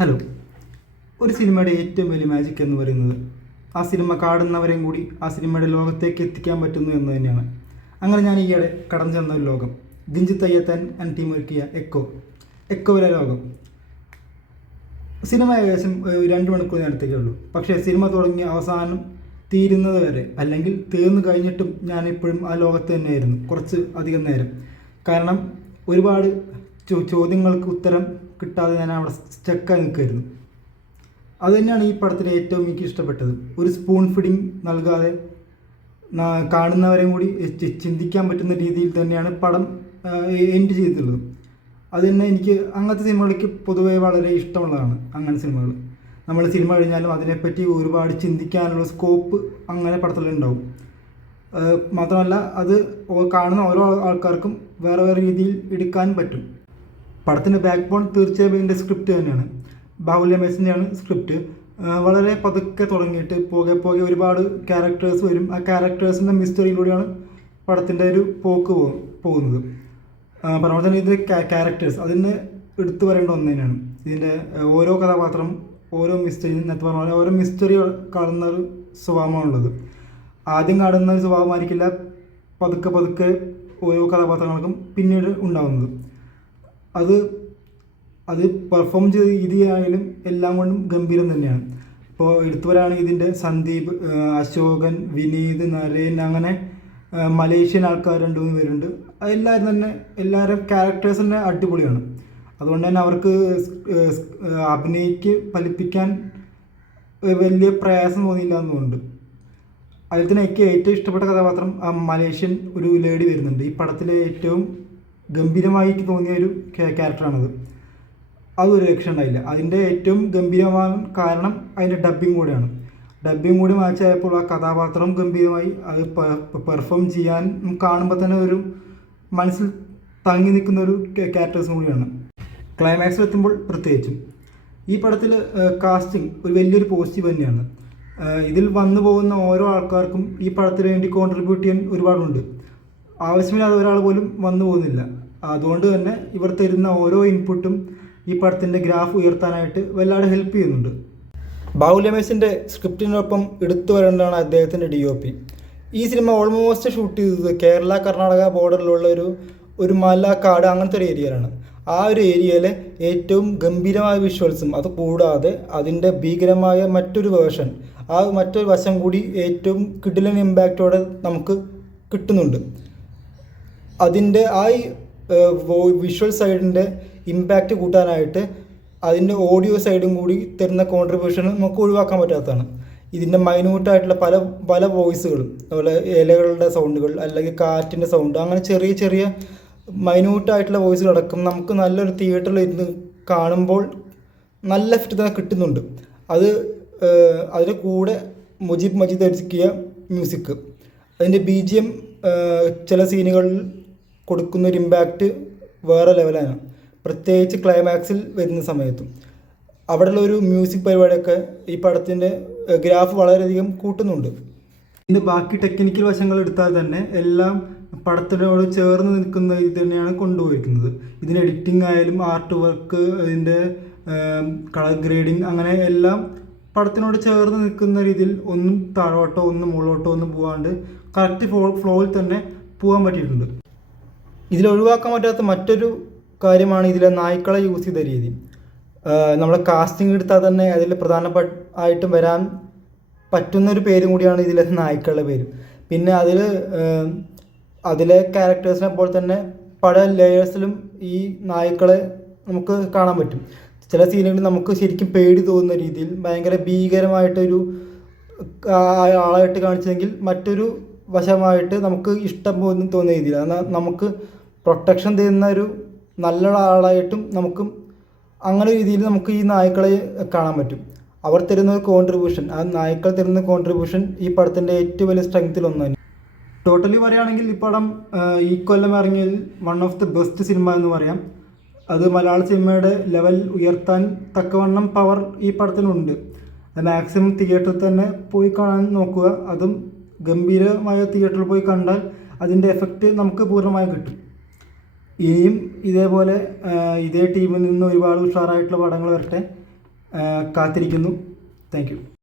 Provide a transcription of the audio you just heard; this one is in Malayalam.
ഹലോ. ഒരു സിനിമയുടെ ഏറ്റവും വലിയ മാജിക് എന്ന് പറയുന്നത് ആ സിനിമ കാണുന്നവരെയും കൂടി ആ സിനിമയുടെ ലോകത്തേക്ക് എത്തിക്കാൻ പറ്റുന്നു എന്ന് തന്നെയാണ്. അങ്ങനെ ഞാൻ ഈയിടെ കടന്നു ചെന്ന ഒരു ലോകം, ദിൻജിത്ത് അയ്യത്താൻ ആൻഡ് ടീം ഒരുക്കിയ എക്കോയിലെ ലോകം. സിനിമ ഏകദേശം 2 മണിക്കൂർ നേരത്തേക്കേ ഉള്ളൂ. പക്ഷേ സിനിമ തുടങ്ങി അവസാനം തീരുന്നത് വരെ, അല്ലെങ്കിൽ തീർന്നു കഴിഞ്ഞിട്ടും ഞാനിപ്പോഴും ആ ലോകത്ത് തന്നെയായിരുന്നു കുറച്ച് അധികം നേരം. കാരണം ഒരുപാട് ചോദ്യങ്ങൾക്ക് ഉത്തരം കിട്ടാതെ ഞാൻ അവിടെ സ്റ്റക്കായി നിൽക്കുമായിരുന്നു. അതുതന്നെയാണ് ഈ പടത്തിലെ ഏറ്റവും എനിക്ക് ഇഷ്ടപ്പെട്ടത്. ഒരു സ്പൂൺ ഫീഡിങ് നൽകാതെ കാണുന്നവരെയും കൂടി ചിന്തിക്കാൻ പറ്റുന്ന രീതിയിൽ തന്നെയാണ് പടം എൻഡ് ചെയ്തിട്ടുള്ളത്. അത് തന്നെ എനിക്ക് അങ്ങനത്തെ സിനിമകൾക്ക് പൊതുവേ വളരെ ഇഷ്ടമുള്ളതാണ്. അങ്ങനെ സിനിമകൾ നമ്മൾ സിനിമ കഴിഞ്ഞാലും അതിനെപ്പറ്റി ഒരുപാട് ചിന്തിക്കാനുള്ള സ്കോപ്പ് അങ്ങനെ പടത്തിലുണ്ടാവും. മാത്രമല്ല അത് കാണുന്ന ഓരോ ആൾക്കാർക്കും വേറെ വേറെ രീതിയിൽ എടുക്കാൻ പറ്റും. പടത്തിൻ്റെ ബാക്ക് ബോൺ തീർച്ചയായും ഇതിൻ്റെ സ്ക്രിപ്റ്റ് തന്നെയാണ്. ബാഹുല്യ മേസിൻ്റെയാണ് സ്ക്രിപ്റ്റ്. വളരെ പതുക്കെ തുടങ്ങിയിട്ട് പോകെ ഒരുപാട് ക്യാരക്ടേഴ്സ് വരും. ആ ക്യാരക്ടേഴ്സിൻ്റെ മിസ്റ്ററിയിലൂടെയാണ് പടത്തിൻ്റെ ഒരു പോക്ക് പോകുന്നത്. പറഞ്ഞ തന്നെ ഇതിൻ്റെ ക്യാരക്ടേഴ്സ് അതിന് എടുത്തു പറയേണ്ട ഒന്ന് തന്നെയാണ്. ഇതിൻ്റെ ഓരോ കഥാപാത്രം ഓരോ മിസ്റ്ററി, നേരത്തെ പറഞ്ഞ പോലെ ഓരോ മിസ്റ്ററി കാണുന്ന ഒരു സ്വഭാവമാണുള്ളത്. ആദ്യം കാണുന്ന ഒരു സ്വഭാവമായിരിക്കില്ല പതുക്കെ ഓരോ കഥാപാത്രങ്ങൾക്കും പിന്നീട് ഉണ്ടാകുന്നത്. അത് പെർഫോം ചെയ്തായാലും എല്ലാം കൊണ്ടും ഗംഭീരം തന്നെയാണ്. ഇപ്പോൾ എടുത്തു വരാണെങ്കിൽ ഇതിൻ്റെ സന്ദീപ്, അശോകൻ, വിനീത്, നരേൻ, അങ്ങനെ മലേഷ്യൻ ആൾക്കാർ 2-3 പേരുണ്ട്. എല്ലാവരും ക്യാരക്ടേഴ്സ് തന്നെ അടിപൊളിയാണ്. അതുകൊണ്ട് തന്നെ അവർക്ക് ഫലിപ്പിക്കാൻ വലിയ പ്രയാസം തോന്നിയില്ല എന്നുണ്ട്. അതിൽ തന്നെ എനിക്ക് ഏറ്റവും ഇഷ്ടപ്പെട്ട കഥാപാത്രം ആ മലേഷ്യൻ ഒരു ലേഡി വരുന്നുണ്ട്. ഈ പടത്തിലെ ഏറ്റവും ഗംഭീരമായിട്ട് തോന്നിയ ഒരു ക്യാരക്ടറാണത്. അതൊരു രക്ഷ ഉണ്ടായില്ല. അതിൻ്റെ ഏറ്റവും ഗംഭീരമാകാൻ കാരണം അതിൻ്റെ ഡബ്ബിങ് കൂടെയാണ്. ഡബ്ബിങ് കൂടി മാച്ചായപ്പോൾ ആ കഥാപാത്രം ഗംഭീരമായി അത് പെർഫോം ചെയ്യാൻ കാണുമ്പോൾ തന്നെ ഒരു മനസ്സിൽ തങ്ങി നിൽക്കുന്ന ഒരു ക്യാരക്ടേഴ്സും കൂടിയാണ്. ക്ലൈമാക്സിൽ എത്തുമ്പോൾ പ്രത്യേകിച്ചും ഈ പടത്തിൽ കാസ്റ്റിംഗ് ഒരു വലിയൊരു പോസിറ്റീവ് തന്നെയാണ്. ഇതിൽ വന്നു പോകുന്ന ഓരോ ആൾക്കാർക്കും ഈ പടത്തിന് വേണ്ടി കോൺട്രിബ്യൂട്ട് ചെയ്യാൻ ഒരുപാടുണ്ട്. ആവശ്യമില്ലാതെ ഒരാൾ പോലും വന്നു പോകുന്നില്ല. അതുകൊണ്ട് തന്നെ ഇവർ തരുന്ന ഓരോ ഇൻപുട്ടും ഈ പടത്തിൻ്റെ ഗ്രാഫ് ഉയർത്താനായിട്ട് വല്ലാതെ ഹെൽപ്പ് ചെയ്യുന്നുണ്ട്. ബാഹുല്യ മേസിൻ്റെ സ്ക്രിപ്റ്റിനൊപ്പം എടുത്തു വരേണ്ടതാണ് അദ്ദേഹത്തിൻ്റെ DOP. ഈ സിനിമ ഓൾമോസ്റ്റ് ഷൂട്ട് ചെയ്തത് കേരള കർണാടക ബോർഡറിലുള്ള ഒരു മല, കാട്, അങ്ങനത്തെ ഒരു ഏരിയയിലാണ്. ആ ഒരു ഏരിയയിലെ ഏറ്റവും ഗംഭീരമായ വിഷ്വൽസും അത് കൂടാതെ അതിൻ്റെ ഭീകരമായ മറ്റൊരു വേർഷൻ, ആ മറ്റൊരു വശം കൂടി ഏറ്റവും കിടിലൻ ഇമ്പാക്റ്റോടെ നമുക്ക് കിട്ടുന്നുണ്ട്. അതിൻ്റെ ആ വിഷ്വൽ സൈഡിൻ്റെ ഇമ്പാക്റ്റ് കൂട്ടാനായിട്ട് അതിൻ്റെ ഓഡിയോ സൈഡും കൂടി തരുന്ന കോൺട്രിബ്യൂഷൻ നമുക്ക് ഒഴിവാക്കാൻ പറ്റാത്തതാണ്. ഇതിൻ്റെ മൈന്യൂട്ടായിട്ടുള്ള പല വോയിസുകളും, അതുപോലെ ഇലകളുടെ സൗണ്ടുകൾ, അല്ലെങ്കിൽ കാറ്റിൻ്റെ സൗണ്ട്, അങ്ങനെ ചെറിയ മൈന്യൂട്ടായിട്ടുള്ള വോയിസുകളടക്കം നമുക്ക് നല്ലൊരു തിയേറ്ററിൽ ഇരുന്ന് കാണുമ്പോൾ നല്ല ഫിറ്റ് തന്നെ കിട്ടുന്നുണ്ട്. അതിൻ്റെ കൂടെ മുജീബ് മജീദ് ഒരുക്കിയ മ്യൂസിക്, അതിൻ്റെ BGM ചില സീനുകളിൽ കൊടുക്കുന്നൊരു ഇമ്പാക്റ്റ് വേറെ ലെവലാണ്. പ്രത്യേകിച്ച് ക്ലൈമാക്സിൽ വരുന്ന സമയത്തും അവിടെയുള്ള ഒരു മ്യൂസിക് പരിപാടിയൊക്കെ ഈ പടത്തിൻ്റെ ഗ്രാഫ് വളരെയധികം കൂട്ടുന്നുണ്ട്. ഇതിൻ്റെ ബാക്കി ടെക്നിക്കൽ വശങ്ങൾ എടുത്താൽ തന്നെ എല്ലാം പടത്തിനോട് ചേർന്ന് നിൽക്കുന്ന ഇത് തന്നെയാണ് കൊണ്ടുപോയിരിക്കുന്നത്. ഇതിൻ്റെ എഡിറ്റിംഗ് ആയാലും ആർട്ട് വർക്ക്, ഇതിൻ്റെ കളർ ഗ്രേഡിങ്, അങ്ങനെ എല്ലാം പടത്തിനോട് ചേർന്ന് നിൽക്കുന്ന രീതിയിൽ ഒന്നും താഴോട്ടോ ഒന്നും മുകളോട്ടോ ഒന്നും പോകാണ്ട് കറക്റ്റ് ഫ്ലോയിൽ തന്നെ പോകാൻ പറ്റിയിട്ടുണ്ട്. ഇതിലൊഴിവാക്കാൻ പറ്റാത്ത മറ്റൊരു കാര്യമാണ് ഇതിലെ നായ്ക്കളെ യൂസ് ചെയ്ത രീതി. നമ്മൾ കാസ്റ്റിംഗ് എടുത്താൽ തന്നെ അതിൽ പ്രധാനമായിട്ടും വരാൻ പറ്റുന്നൊരു പേരും കൂടിയാണ് ഇതിലെ നായ്ക്കളുടെ പേര്. പിന്നെ അതിലെ ക്യാരക്ടേഴ്സിനെ പോലെ തന്നെ പല ലെയേഴ്സിലും ഈ നായ്ക്കളെ നമുക്ക് കാണാൻ പറ്റും. ചില സീനുകളിൽ നമുക്ക് ശരിക്കും പേടി തോന്നുന്ന രീതിയിൽ ഭയങ്കര ഭീകരമായിട്ടൊരു ആളായിട്ട് കാണിച്ചെങ്കിൽ മറ്റൊരു വശമായിട്ട് നമുക്ക് ഇഷ്ടം തോന്നുന്ന രീതിയിൽ, എന്നാൽ നമുക്ക് പ്രൊട്ടക്ഷൻ തരുന്ന ഒരു നല്ല ആളായിട്ടും നമുക്ക് അങ്ങനെ രീതിയിൽ നമുക്ക് ഈ നായ്ക്കളെ കാണാൻ പറ്റും. അവർ തരുന്ന ഒരു കോൺട്രിബ്യൂഷൻ, ആ നായ്ക്കൾ തരുന്ന കോൺട്രിബ്യൂഷൻ ഈ പടത്തിൻ്റെ ഏറ്റവും വലിയ സ്ട്രെങ്ത്തിലൊന്നു തന്നെ. ടോട്ടലി പറയുകയാണെങ്കിൽ ഈ പടം ഈ കൊല്ലം ഇറങ്ങിയതിൽ one of the best cinema എന്ന് പറയാം. അത് മലയാള സിനിമയുടെ ലെവൽ ഉയർത്താൻ തക്കവണ്ണം പവർ ഈ പടത്തിനുണ്ട്. അത് മാക്സിമം തിയേറ്ററിൽ തന്നെ പോയി കാണാൻ നോക്കുക. അതും ഗംഭീരമായ തിയേറ്ററിൽ പോയി കണ്ടാൽ അതിൻ്റെ എഫക്റ്റ് നമുക്ക് പൂർണ്ണമായി കിട്ടും. ഇനിയും ഇതേപോലെ ഇതേ ടീമിൽ നിന്ന് ഒരുപാട് ഉഷാറായിട്ടുള്ള പടങ്ങൾ വരട്ടെ. കാത്തിരിക്കുന്നു. Thank you.